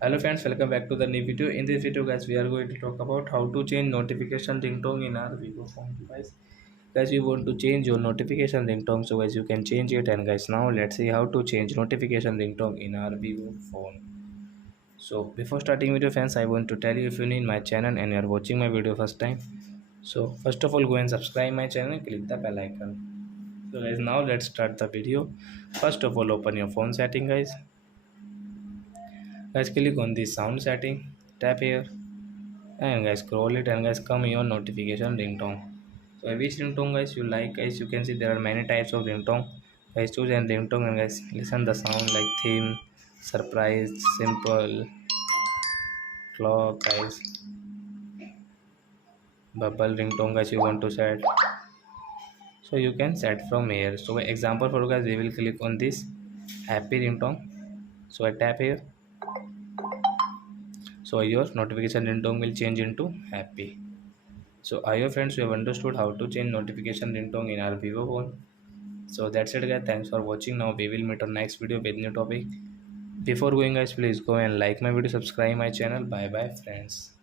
Hello friends, welcome back to the new video. In this video guys, we are going to talk about how to change notification ringtone in our Vivo phone. Guys, we want to change your notification ringtone, so guys you can change it. And guys, now let's see how to change notification ringtone in our Vivo phone. So before starting video friends, I want to tell you, if you're new in my channel and you are watching my video first time, so first of all go and subscribe my channel and click the bell icon. So guys, now let's start the video. First of all, open your phone setting guys. Guys, click on the sound setting, tap here, and guys scroll it, and guys come your notification ringtone. So which ringtone guys you like, guys you can see there are many types of ringtone. Guys choose an ringtone and guys listen the sound like theme, surprise, simple, clock guys, bubble ringtone guys you want to set. So you can set from here. So example for guys, we will click on this happy ringtone. So I tap here, so your notification ringtone will change into happy. So I hope friends you have understood how to change notification ringtone in our Vivo phone. So that's it guys, thanks for watching. Now we will meet on next video with new topic. Before going guys, please go and like my video, subscribe my channel. Bye bye friends.